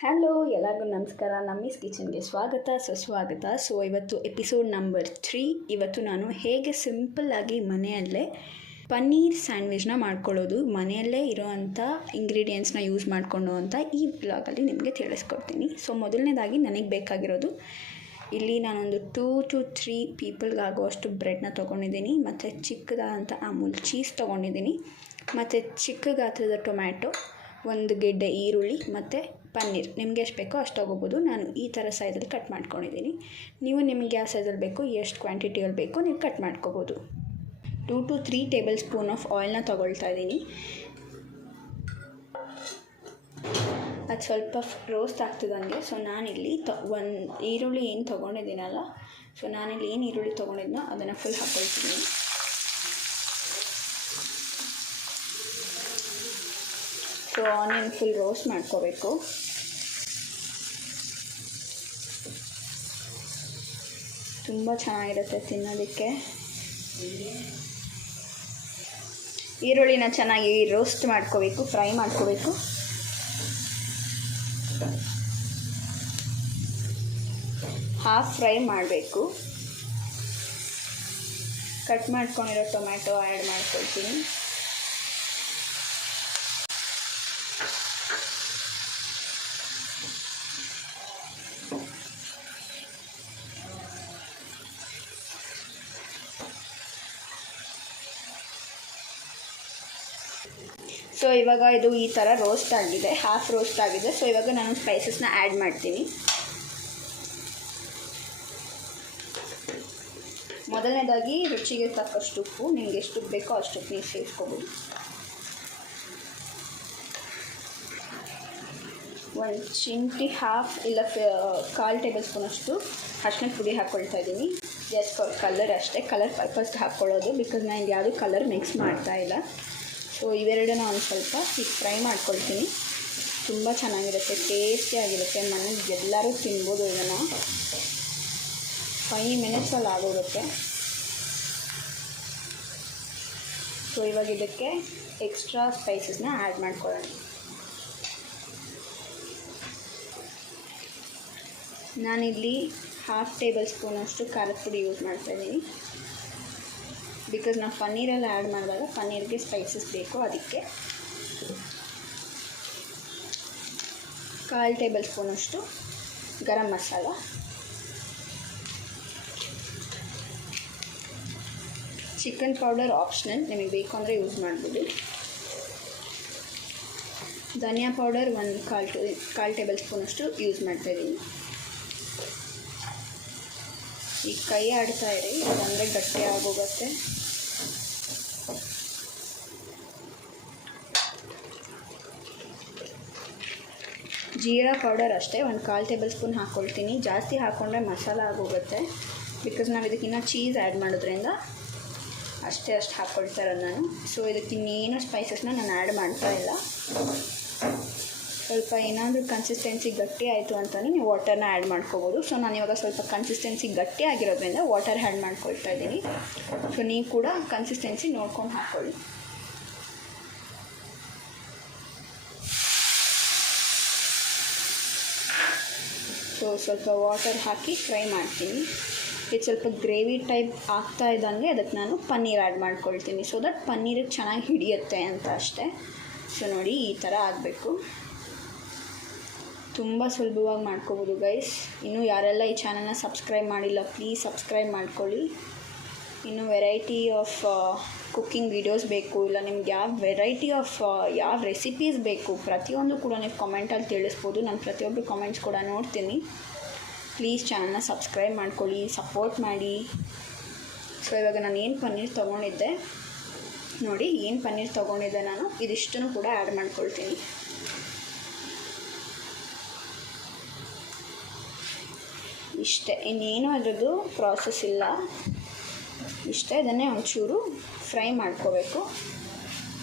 Hello, ಎಲ್ಲರಿಗೂ ನಮಸ್ಕಾರ. ನಮ್ಮೀಸ್ ಕಿಚನ್ಗೆ ಸ್ವಾಗತ, ಸುಸ್ವಾಗತ. ಇವತ್ತು ಎಪಿಸೋಡ್ ನಂಬರ್ 3. ಇವತ್ತು ನಾನು ಹೇಗೆ ಸಿಂಪಲ್ಲಾಗಿ ಮನೆಯಲ್ಲೇ ಪನ್ನೀರ್ ಸ್ಯಾಂಡ್ವಿಚ್ನ ಮಾಡ್ಕೊಳ್ಳೋದು, ಮನೆಯಲ್ಲೇ ಇರೋವಂಥ ಇಂಗ್ರೀಡಿಯೆಂಟ್ಸ್ನ ಯೂಸ್ ಮಾಡಿಕೊಂಡು ಅಂತ ಈ ಬ್ಲಾಗಲ್ಲಿ ನಿಮಗೆ ತಿಳಿಸ್ಕೊಡ್ತೀನಿ. ಮೊದಲನೇದಾಗಿ ನನಗೆ ಬೇಕಾಗಿರೋದು, ಇಲ್ಲಿ ನಾನೊಂದು 2 to 3 ಪೀಪಲ್ಗಾಗುವಷ್ಟು ಬ್ರೆಡ್ನ ತೊಗೊಂಡಿದ್ದೀನಿ, ಮತ್ತು ಚಿಕ್ಕದಾದಂಥ ಅಮೂಲ್ ಚೀಸ್ ತೊಗೊಂಡಿದ್ದೀನಿ, ಮತ್ತು ಚಿಕ್ಕ ಗಾತ್ರದ ಟೊಮ್ಯಾಟೊ, ಒಂದು ಗೆಡ್ಡೆ ಈರುಳ್ಳಿ ಮತ್ತು ಪನ್ನೀರ್. ನಿಮಗೆ ಎಷ್ಟು ಬೇಕೋ ಅಷ್ಟು ತೊಗೋಬೋದು. ನಾನು ಈ ಥರ ಸೈಜಲ್ಲಿ ಕಟ್ ಮಾಡ್ಕೊಂಡಿದ್ದೀನಿ. ನೀವು ನಿಮಗೆ ಯಾವ ಸೈಜಲ್ಲಿ ಬೇಕೋ, ಎಷ್ಟು ಕ್ವಾಂಟಿಟಿಯಲ್ಲಿ ಬೇಕೋ ನೀವು ಕಟ್ ಮಾಡ್ಕೋಬೋದು. 2 to 3 ಟೇಬಲ್ ಸ್ಪೂನ್ ಆಫ್ ಆಯಿಲ್ನ ತೊಗೊಳ್ತಾ ಇದ್ದೀನಿ. ಅದು ಸ್ವಲ್ಪ ರೋಸ್ಟ್ ಆಗ್ತದಂಗೆ. ನಾನಿಲ್ಲಿ ಒಂದು ಈರುಳ್ಳಿ ಏನು ತೊಗೊಂಡಿದ್ದೀನಲ್ಲ, ನಾನಿಲ್ಲಿ ಏನು ಈರುಳ್ಳಿ ತೊಗೊಂಡಿದ್ನೋ ಅದನ್ನು ಫುಲ್ ಹಾಕ್ಕೊಳ್ತೀನಿ. ಆನಿಯನ್ ಫುಲ್ ರೋಸ್ಟ್ ಮಾಡ್ಕೋಬೇಕು. ತುಂಬ ಚೆನ್ನಾಗಿರುತ್ತೆ ತಿನ್ನೋದಕ್ಕೆ. ಈರುಳ್ಳಿನ ಚೆನ್ನಾಗಿ ರೋಸ್ಟ್ ಮಾಡ್ಕೋಬೇಕು, ಫ್ರೈ ಮಾಡ್ಕೋಬೇಕು. ಹಾಫ್ ಫ್ರೈ ಮಾಡಬೇಕು. ಕಟ್ ಮಾಡ್ಕೊಂಡಿರೋ ಟೊಮ್ಯಾಟೊ ಆ್ಯಡ್ ಮಾಡ್ಕೊಳ್ತೀನಿ. ಇವಾಗ ಇದು ಈ ಥರ ರೋಸ್ಟ್ ಆಗಿದೆ, ಹಾಫ್ ರೋಸ್ಟ್ ಆಗಿದೆ. ಇವಾಗ ನಾನು ಸ್ಪೈಸಸ್ನ ಆ್ಯಡ್ ಮಾಡ್ತೀನಿ. ಮೊದಲನೇದಾಗಿ ರುಚಿಗೆ ತಕ್ಕಷ್ಟು ಉಪ್ಪು, ನಿಮಗೆ ಎಷ್ಟು ಬೇಕೋ ಅಷ್ಟು ನೀವು ಸೇರಿಸ್ಕೋಬೋದು. ಒಂದು ಚಿಂಟಿ ಇಲ್ಲ 1/4 ಟೇಬಲ್ ಸ್ಪೂನಷ್ಟು ಅರಿಶಿನ ಪುಡಿ ಹಾಕ್ಕೊಳ್ತಾ ಇದ್ದೀನಿ. ಜಸ್ಟ್ ಫಾರ್ ಕಲರ್ ಅಷ್ಟೇ, ಕಲರ್ ಪರ್ಪಸ್ ಹಾಕ್ಕೊಳ್ಳೋದು. ಬಿಕಾಸ್ ನಾನು ಇದು ಯಾವುದೂ ಕಲರ್ ಮಿಕ್ಸ್ ಮಾಡ್ತಾಯಿಲ್ಲ. ಇವೆರಡನ್ನ ಒಂದು ಸ್ವಲ್ಪ ಈಗ ಫ್ರೈ ಮಾಡ್ಕೊಳ್ತೀನಿ. ತುಂಬ ಚೆನ್ನಾಗಿರುತ್ತೆ, ಟೇಸ್ಟಿಯಾಗಿರುತ್ತೆ. ಮನೇಲಿ ಎಲ್ಲರೂ ತಿನ್ಬೋದು. ಇದನ್ನು 5 ಮಿನಿಟ್ಸಲ್ಲಿ ಆಗೋಗುತ್ತೆ. ಇವಾಗ ಇದಕ್ಕೆ ಎಕ್ಸ್ಟ್ರಾ ಸ್ಪೈಸಸ್ನ ಆ್ಯಡ್ ಮಾಡ್ಕೊಳ್ಳೋಣ. ನಾನಿಲ್ಲಿ 1/2 ಟೇಬಲ್ ಸ್ಪೂನಷ್ಟು ಖಾರದ ಪುಡಿ ಯೂಸ್ ಮಾಡ್ತಾಯಿದ್ದೀನಿ. ಬಿಕಾಸ್ ನಾವು ಪನ್ನೀರೆಲ್ಲ ಆ್ಯಡ್ ಮಾಡಿದಾಗ ಪನ್ನೀರ್ಗೆ ಸ್ಪೈಸಸ್ ಬೇಕು, ಅದಕ್ಕೆ. 1/4 ಟೇಬಲ್ ಸ್ಪೂನಷ್ಟು garam masala, chicken powder optional, ನಿಮಗೆ ಬೇಕು ಅಂದರೆ ಯೂಸ್ ಮಾಡ್ಬೋದು. ಧನಿಯಾ ಪೌಡರ್ 1/4 ಟೇಬಲ್ ಸ್ಪೂನಷ್ಟು ಯೂಸ್ ಮಾಡ್ತಾಯಿದ್ದೀನಿ. ಈಗ ಕೈ ಆಡ್ತಾ ಇರಿ, ಅದಂದರೆ ಗಟ್ಟಿ ಆಗೋಗುತ್ತೆ. ಜೀರಾ ಪೌಡರ್ ಅಷ್ಟೇ 1/4 ಟೇಬಲ್ ಸ್ಪೂನ್ ಹಾಕ್ಕೊಳ್ತೀನಿ. ಜಾಸ್ತಿ ಹಾಕ್ಕೊಂಡ್ರೆ ಮಸಾಲ ಆಗೋಗುತ್ತೆ. ಬಿಕಾಸ್ ನಾವು ಇದಕ್ಕಿನ್ನ ಚೀಸ್ ಆ್ಯಡ್ ಮಾಡೋದ್ರಿಂದ ಅಷ್ಟು ಹಾಕ್ಕೊಳ್ತಾ ಇರೋದು ನಾನು. ಇದಕ್ಕಿನ್ನೇನು ಸ್ಪೈಸಸ್ನ ನಾನು ಆ್ಯಡ್ ಮಾಡ್ತಾ ಇಲ್ಲ. ಸ್ವಲ್ಪ ಏನಾದರೂ ಕನ್ಸಿಸ್ಟೆನ್ಸಿ ಗಟ್ಟಿ ಆಯಿತು ಅಂತಲೇ ನೀವು ವಾಟರ್ನ ಆ್ಯಡ್ ಮಾಡ್ಕೋಬೋದು. ನಾನಿವಾಗ ಸ್ವಲ್ಪ ಕನ್ಸಿಸ್ಟೆನ್ಸಿ ಗಟ್ಟಿ ಆಗಿರೋದ್ರಿಂದ ವಾಟರ್ ಆ್ಯಡ್ ಮಾಡ್ಕೊಳ್ತಾ ಇದ್ದೀನಿ. ನೀವು ಕೂಡ ಕನ್ಸಿಸ್ಟೆನ್ಸಿ ನೋಡ್ಕೊಂಡು ಹಾಕ್ಕೊಳ್ಳಿ. ಸ್ವಲ್ಪ ವಾಟರ್ ಹಾಕಿ ಫ್ರೈ ಮಾಡ್ತೀನಿ. ಇದು ಸ್ವಲ್ಪ ಗ್ರೇವಿ ಟೈಪ್ ಆಗ್ತಾ ಇದ್ದಂಗೆ ಅದಕ್ಕೆ ನಾನು ಪನ್ನೀರ್ ಆ್ಯಡ್ ಮಾಡ್ಕೊಳ್ತೀನಿ. ದಟ್ ಪನ್ನೀರಿಗೆ ಚೆನ್ನಾಗಿ ಹಿಡಿಯುತ್ತೆ ಅಂತ ಅಷ್ಟೇ. ನೋಡಿ ಈ ಥರ ಆಗಬೇಕು. ತುಂಬ ಸುಲಭವಾಗಿ ಮಾಡ್ಕೋಬೋದು ಗೈಸ್. ಇನ್ನೂ ಯಾರೆಲ್ಲ ಈ ಚಾನಲ್ನ ಸಬ್ಸ್ಕ್ರೈಬ್ ಮಾಡಿಲ್ಲ, ಪ್ಲೀಸ್ ಸಬ್ಸ್ಕ್ರೈಬ್ ಮಾಡ್ಕೊಳ್ಳಿ. ಇನ್ನು ವೆರೈಟಿ ಆಫ್ ಕುಕ್ಕಿಂಗ್ ವೀಡಿಯೋಸ್ ಬೇಕು, ಇಲ್ಲ ನಿಮ್ಗೆ ಯಾವ ರೆಸಿಪೀಸ್ ಬೇಕು, ಪ್ರತಿಯೊಂದು ಕೂಡ ನೀವು ಕಾಮೆಂಟಲ್ಲಿ ತಿಳಿಸ್ಬೋದು. ನಾನು ಪ್ರತಿಯೊಬ್ಬರು ಕಾಮೆಂಟ್ಸ್ ಕೂಡ ನೋಡ್ತೀನಿ. ಪ್ಲೀಸ್ ಚಾನಲ್ನ ಸಬ್ಸ್ಕ್ರೈಬ್ ಮಾಡ್ಕೊಳ್ಳಿ, ಸಪೋರ್ಟ್ ಮಾಡಿ. ಇವಾಗ ನಾನು ಏನು ಪನ್ನೀರ್ ತೊಗೊಂಡಿದ್ದೆ ನೋಡಿ, ಏನು ಪನ್ನೀರ್ ತೊಗೊಂಡಿದ್ದೆ ನಾನು ಇದಿಷ್ಟನ್ನು ಕೂಡ ಆ್ಯಡ್ ಮಾಡ್ಕೊಳ್ತೀನಿ. ಇಷ್ಟೇ, ಇನ್ನೇನು ಅದರದ್ದು ಪ್ರಾಸೆಸ್ ಇಲ್ಲ. ಇಷ್ಟೇ, ಇದನ್ನೇ ಒಂಚೂರು ಫ್ರೈ ಮಾಡ್ಕೋಬೇಕು.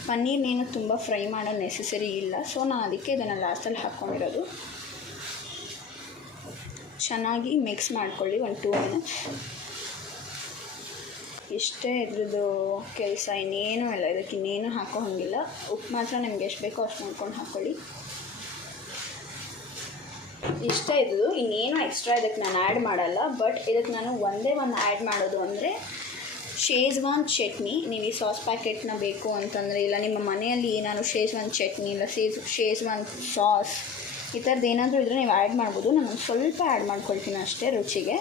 ಪನ್ನೀರ್ನೇನು ತುಂಬ ಫ್ರೈ ಮಾಡೋ ನೆಸೆಸರಿ ಇಲ್ಲ. ನಾನು ಅದಕ್ಕೆ ಇದನ್ನು ಲಾಸ್ಟಲ್ಲಿ ಹಾಕ್ಕೊಂಡಿರೋದು. ಚೆನ್ನಾಗಿ ಮಿಕ್ಸ್ ಮಾಡ್ಕೊಳ್ಳಿ 1-2 ಮಿನಿಟ್ಸ್. ಇಷ್ಟೇ ಇದ್ರದ್ದು ಕೆಲಸ, ಇನ್ನೇನೂ ಇಲ್ಲ. ಇದಕ್ಕೆ ಇನ್ನೇನು ಹಾಕೋ ಹಾಗಿಲ್ಲ. ಉಪ್ಪು ಮಾತ್ರ ನಿಮ್ಗೆ ಎಷ್ಟು ಬೇಕೋ ಅಷ್ಟು ನೋಡ್ಕೊಂಡು ಹಾಕ್ಕೊಳ್ಳಿ. ಇಷ್ಟೇ ಇದು, ಇನ್ನೇನು ಎಕ್ಸ್ಟ್ರಾ ಇದಕ್ಕೆ ನಾನು ಆ್ಯಡ್ ಮಾಡಲ್ಲ. ಬಟ್ ಇದಕ್ಕೆ ನಾನು ಒಂದೇ ಒಂದು ಆ್ಯಡ್ ಮಾಡೋದು ಅಂದರೆ ಶೇಜ್ವಾನ್ ಚಟ್ನಿ. ನೀವು ಈ ಸಾಸ್ ಪ್ಯಾಕೆಟ್ನ ಬೇಕು ಅಂತಂದರೆ, ಇಲ್ಲ ನಿಮ್ಮ ಮನೆಯಲ್ಲಿ ಏನಾದ್ರು ಶೇಜ್ವಾನ್ ಚಟ್ನಿ ಇಲ್ಲ ಶೇಜ್ವಾನ್ ಸಾಸ್ ಈ ಥರದ್ದು ಏನಾದರೂ ಇದ್ದರೆ ನೀವು ಆ್ಯಡ್ ಮಾಡ್ಬೋದು. ನಾನು ಸ್ವಲ್ಪ ಆ್ಯಡ್ ಮಾಡ್ಕೊಳ್ತೀನಿ ಅಷ್ಟೇ ರುಚಿಗೆ.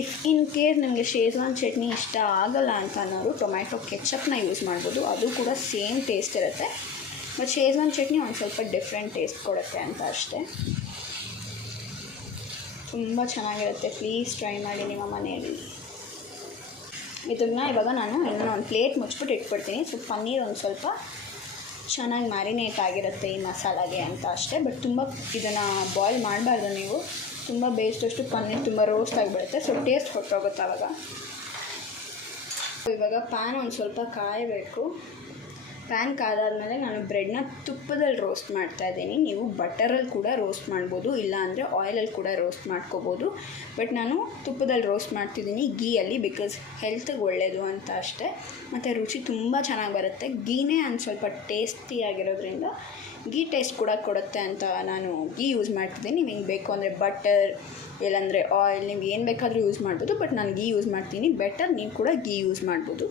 ಇಫ್ ಇನ್ ಕೇಸ್ ನಿಮಗೆ ಶೇಜ್ವಾನ್ ಚಟ್ನಿ ಇಷ್ಟ ಆಗಲ್ಲ ಅಂತ ಅನ್ನೋರು ಟೊಮ್ಯಾಟೊ ಕೆಚಪ್ನ ಯೂಸ್ ಮಾಡ್ಬೋದು, ಅದು ಕೂಡ ಸೇಮ್ ಟೇಸ್ಟ್ ಇರುತ್ತೆ. ಬಟ್ ಶೇಜ್ವಾನ್ ಚಟ್ನಿ ಒಂದು ಸ್ವಲ್ಪ ಡಿಫ್ರೆಂಟ್ ಟೇಸ್ಟ್ ಕೊಡುತ್ತೆ ಅಂತ ಅಷ್ಟೇ. ತುಂಬ ಚೆನ್ನಾಗಿರುತ್ತೆ, ಪ್ಲೀಸ್ ಟ್ರೈ ಮಾಡಿ ನಿಮ್ಮ ಮನೆಯಲ್ಲಿ. ಇದನ್ನು ಇವಾಗ ನಾನು ಇನ್ನೂ ಒಂದು ಪ್ಲೇಟ್ ಮುಚ್ಚಿಬಿಟ್ಟು ಇಟ್ಬಿಡ್ತೀನಿ. ಸೊ ಪನ್ನೀರ್ ಒಂದು ಸ್ವಲ್ಪ ಚೆನ್ನಾಗಿ ಮ್ಯಾರಿನೇಟ್ ಆಗಿರುತ್ತೆ ಈ ಮಸಾಲಾಗೆ ಅಂತ ಅಷ್ಟೇ. ಬಟ್ ತುಂಬ ಇದನ್ನು ಬಾಯ್ಲ್ ಮಾಡಬಾರ್ದು ನೀವು, ತುಂಬ ಬೇಯಿಸಿದಷ್ಟು ಪನ್ನೀರ್ ತುಂಬ ರೋಸ್ಟ್ ಆಗಿಬಿಡುತ್ತೆ. ಸೊ ಟೇಸ್ಟ್ ಹೊರಟೋಗುತ್ತೆ ಆವಾಗ. ಇವಾಗ ಪ್ಯಾನ್ ಒಂದು ಸ್ವಲ್ಪ ಕಾಯಬೇಕು. ಪ್ಯಾನ್ ಕಾದಾದಮೇಲೆ ನಾನು ಬ್ರೆಡ್ನ ತುಪ್ಪದಲ್ಲಿ ರೋಸ್ಟ್ ಮಾಡ್ತಾಯಿದ್ದೀನಿ. ನೀವು ಬಟರಲ್ಲಿ ಕೂಡ ರೋಸ್ಟ್ ಮಾಡ್ಬೋದು, ಇಲ್ಲ ಅಂದರೆ ಆಯಿಲಲ್ಲಿ ಕೂಡ ರೋಸ್ಟ್ ಮಾಡ್ಕೋಬೋದು. ಬಟ್ ನಾನು ತುಪ್ಪದಲ್ಲಿ ರೋಸ್ಟ್ ಮಾಡ್ತಿದ್ದೀನಿ ಗೀಯಲ್ಲಿ, ಬಿಕಾಸ್ ಹೆಲ್ತ್ಗೆ ಒಳ್ಳೆಯದು ಅಂತ ಅಷ್ಟೇ. ಮತ್ತು ರುಚಿ ತುಂಬ ಚೆನ್ನಾಗಿ ಬರುತ್ತೆ. ಗೀನೇ ಒಂದು ಸ್ವಲ್ಪ ಟೇಸ್ಟಿಯಾಗಿರೋದ್ರಿಂದ ಗೀ ಟೇಸ್ಟ್ ಕೂಡ ಕೊಡುತ್ತೆ ಅಂತ ನಾನು ಗೀ ಯೂಸ್ ಮಾಡ್ತಿದ್ದೀನಿ. ನೀವು ಹಿಂಗೆ ಬೇಕು ಅಂದರೆ ಬಟರ್ ಇಲ್ಲಾಂದರೆ ಆಯಿಲ್, ನೀವು ಏನು ಬೇಕಾದರೂ ಯೂಸ್ ಮಾಡ್ಬೋದು. ಬಟ್ ನಾನು ಗೀ ಯೂಸ್ ಮಾಡ್ತೀನಿ. ಬೆಟರ್ ನೀವು ಕೂಡ ಗೀ ಯೂಸ್ ಮಾಡ್ಬೋದು.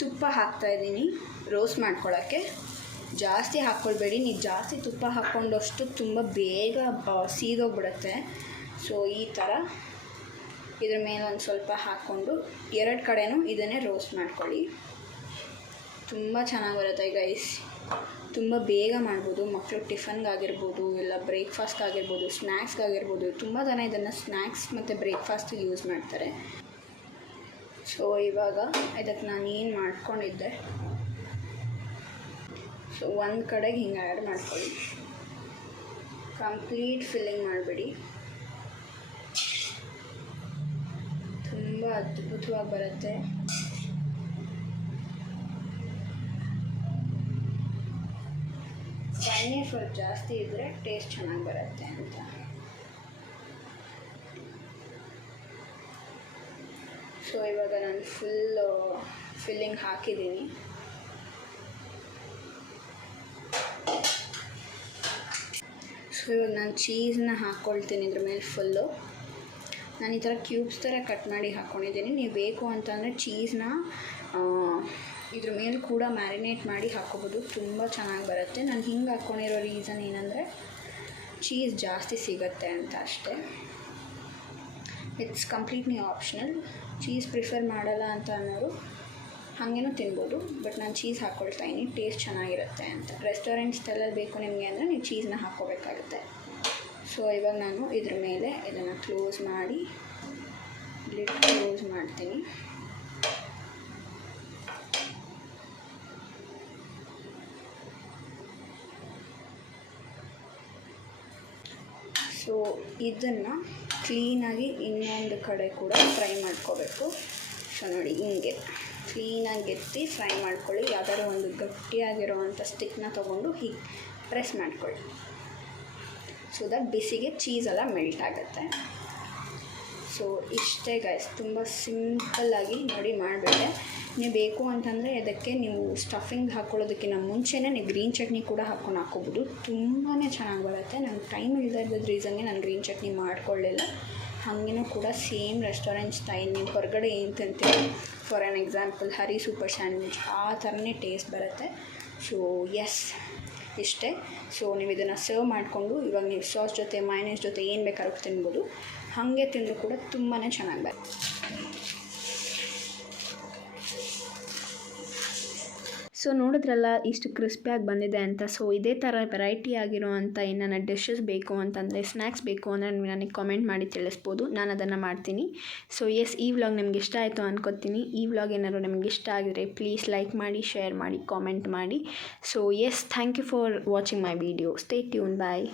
ತುಪ್ಪ ಹಾಕ್ತಾಯಿದ್ದೀನಿ ರೋಸ್ಟ್ ಮಾಡ್ಕೊಳ್ಳೋಕ್ಕೆ. ಜಾಸ್ತಿ ಹಾಕ್ಕೊಳ್ಬೇಡಿ, ನೀವು ಜಾಸ್ತಿ ತುಪ್ಪ ಹಾಕ್ಕೊಂಡಷ್ಟು ತುಂಬ ಬೇಗ ಸೀದೋಗ್ಬಿಡುತ್ತೆ. ಸೊ ಈ ಥರ ಇದ್ರ ಮೇಲೆ ಒಂದು ಸ್ವಲ್ಪ ಹಾಕ್ಕೊಂಡು ಎರಡು ಕಡೆನೂ ಇದನ್ನೇ ರೋಸ್ಟ್ ಮಾಡ್ಕೊಳ್ಳಿ. ತುಂಬ ಚೆನ್ನಾಗಿ ಬರುತ್ತೆ ಗೈಸ್. ತುಂಬ ಬೇಗ ಮಾಡ್ಬೋದು. ಮಕ್ಕಳು ಟಿಫನ್ಗಾಗಿರ್ಬೋದು, ಇಲ್ಲ ಬ್ರೇಕ್ಫಾಸ್ಟ್ಗಾಗಿರ್ಬೋದು, ಸ್ನ್ಯಾಕ್ಸ್ಗಾಗಿರ್ಬೋದು. ತುಂಬ ಜನ ಇದನ್ನು ಸ್ನ್ಯಾಕ್ಸ್ ಮತ್ತು ಬ್ರೇಕ್ಫಾಸ್ಟಿಗೆ ಯೂಸ್ ಮಾಡ್ತಾರೆ. ಸೊ ಇವಾಗ ಇದಕ್ಕೆ ನಾನು ಏನು ಮಾಡ್ಕೊಂಡಿದ್ದೆ, ಸೊ ಒಂದು ಕಡೆಗೆ ಹಿಂಗೆ ಆ್ಯಡ್ ಮಾಡ್ಕೊಳ್ಳಿ. ಕಂಪ್ಲೀಟ್ ಫಿಲ್ಲಿಂಗ್ ಮಾಡಿಬಿಡಿ. ತುಂಬ ಅದ್ಭುತವಾಗಿ ಬರುತ್ತೆ. ಪನ್ನೀರ್ ಸ್ವಲ್ಪ ಜಾಸ್ತಿ ಇದ್ದರೆ ಟೇಸ್ಟ್ ಚೆನ್ನಾಗಿ ಬರುತ್ತೆ ಅಂತ. ಸೊ ಇವಾಗ ನಾನು ಫಿಲ್ಲಿಂಗ್ ಹಾಕಿದ್ದೀನಿ. ಸೊ ಇವಾಗ ನಾನು ಚೀಸ್ನ ಹಾಕ್ಕೊಳ್ತೀನಿ ಇದ್ರ ಮೇಲೆ ಫುಲ್ಲು. ನಾನು ಈ ಥರ ಕ್ಯೂಬ್ಸ್ ಥರ ಕಟ್ ಮಾಡಿ ಹಾಕ್ಕೊಂಡಿದ್ದೀನಿ. ನೀವು ಬೇಕು ಅಂತಂದರೆ ಚೀಸ್ನ ಇದ್ರ ಮೇಲೆ ಕೂಡ ಮ್ಯಾರಿನೇಟ್ ಮಾಡಿ ಹಾಕ್ಕೋಬೋದು, ತುಂಬ ಚೆನ್ನಾಗಿ ಬರುತ್ತೆ. ನಾನು ಹಿಂಗೆ ಹಾಕ್ಕೊಂಡಿರೋ ರೀಸನ್ ಏನಂದರೆ ಚೀಸ್ ಜಾಸ್ತಿ ಸಿಗುತ್ತೆ ಅಂತ ಅಷ್ಟೇ. It's completely optional. Cheese prefer ಮಾಡಲ್ಲ ಅಂತ ಅನ್ನೋರು ಹಾಗೇನೂ ತಿನ್ಬೋದು. ಬಟ್ ನಾನು ಚೀಸ್ ಹಾಕ್ಕೊಳ್ತಾಯಿನಿ, ಟೇಸ್ಟ್ ಚೆನ್ನಾಗಿರುತ್ತೆ ಅಂತ. ರೆಸ್ಟೋರೆಂಟ್ ಸ್ಟೈಲಲ್ಲಿ ಬೇಕು ನಿಮಗೆ ಅಂದರೆ ನೀವು ಚೀಸ್ನ ಹಾಕ್ಕೋಬೇಕಾಗುತ್ತೆ. ಸೊ ಇವಾಗ ನಾನು ಇದ್ರ ಮೇಲೆ ಇದನ್ನು ಕ್ಲೋಸ್ ಮಾಡಿ ಲಿಡ್ ಕ್ಲೋಸ್ ಮಾಡ್ತೀನಿ. ಸೊ ಇದನ್ನು ಕ್ಲೀನಾಗಿ ಇನ್ನೊಂದು ಕಡೆ ಕೂಡ ಫ್ರೈ ಮಾಡ್ಕೋಬೇಕು. ಸೊ ನೋಡಿ ಹಿಂಗೆ ಕ್ಲೀನಾಗಿ ಎತ್ತಿ ಫ್ರೈ ಮಾಡ್ಕೊಳ್ಳಿ. ಯಾವ್ದಾದ್ರು ಒಂದು ಗಟ್ಟಿಯಾಗಿರೋವಂಥ ಸ್ಟಿಕ್ನ ತೊಗೊಂಡು ಹೀಗೆ ಪ್ರೆಸ್ ಮಾಡ್ಕೊಳ್ಳಿ. ಸೊ ದಟ್ ಬಿಸಿಗೆ ಚೀಸೆಲ್ಲ ಮೆಲ್ಟ್ ಆಗುತ್ತೆ. ಸೊ ಇಷ್ಟೇ ಗೈಸ್, ತುಂಬ ಸಿಂಪಲ್ಲಾಗಿ ನೋಡಿ ಮಾಡಿಬಿಟ್ಟೆ. ನೀವು ಬೇಕು ಅಂತಂದರೆ ಇದಕ್ಕೆ ನೀವು ಸ್ಟಫಿಂಗ್ ಹಾಕ್ಕೊಳ್ಳೋದಕ್ಕಿಂತ ಮುಂಚೆನೇ ನೀವು ಗ್ರೀನ್ ಚಟ್ನಿ ಕೂಡ ಹಾಕ್ಕೋಬೋದು. ತುಂಬಾ ಚೆನ್ನಾಗಿ ಬರುತ್ತೆ. ನನಗೆ ಟೈಮ್ ಇಲ್ಲದೆ ಇದ್ದದ್ದು ರೀಸನ್ಗೆ ನಾನು ಗ್ರೀನ್ ಚಟ್ನಿ ಮಾಡ್ಕೊಳ್ಳಿಲ್ಲ. ಹಾಗೇನೂ ಕೂಡ ಸೇಮ್ ರೆಸ್ಟೋರೆಂಟ್ ಸ್ಟೈಲ್ ನೀವು ಹೊರಗಡೆ ಏನು ತಿಂತೀವಿ, for an example Hari super sandwich ಆ ಥರನೇ ಟೇಸ್ಟ್ ಬರುತ್ತೆ. ಸೊ ಎಸ್ ಇಷ್ಟೇ. ಸೊ ನೀವು ಇದನ್ನು ಸರ್ವ್ ಮಾಡಿಕೊಂಡು ಇವಾಗ ನೀವು ಸಾಸ್ ಜೊತೆ ಮೈನಸ್ ಜೊತೆ ಏನು ಬೇಕಾದ್ರೂ ತಿನ್ಬೋದು. ಹಾಗೆ ತಿಂದರೂ ಕೂಡ ತುಂಬಾ ಚೆನ್ನಾಗಿ ಬರುತ್ತೆ. ಸೊ ನೋಡಿದ್ರಲ್ಲ ಇಷ್ಟು ಕ್ರಿಸ್ಪಿಯಾಗಿ ಬಂದಿದೆ ಅಂತ. ಸೊ ಇದೇ ಥರ ವೆರೈಟಿ ಆಗಿರೋ ಅಂಥ ಏನಾರ ಡಿಶಸ್ ಬೇಕು ಅಂತಂದರೆ, ಸ್ನ್ಯಾಕ್ಸ್ ಬೇಕು ಅಂದರೆ ನೀವು ನನಗೆ ಕಾಮೆಂಟ್ ಮಾಡಿ ತಿಳಿಸ್ಬೋದು, ನಾನು ಅದನ್ನು ಮಾಡ್ತೀನಿ. ಸೊ ಎಸ್, ಈ ವ್ಲಾಗ್ ನಿಮ್ಗೆ ಇಷ್ಟ ಆಯಿತು ಅನ್ಕೋತೀನಿ. ಈ ವ್ಲಾಗ್ ಏನಾದ್ರು ನಿಮಗೆ ಇಷ್ಟ ಆಗಿದ್ರೆ ಪ್ಲೀಸ್ ಲೈಕ್ ಮಾಡಿ, ಶೇರ್ ಮಾಡಿ, ಕಾಮೆಂಟ್ ಮಾಡಿ. So yes, thank you for watching my video. Stay tune, bye.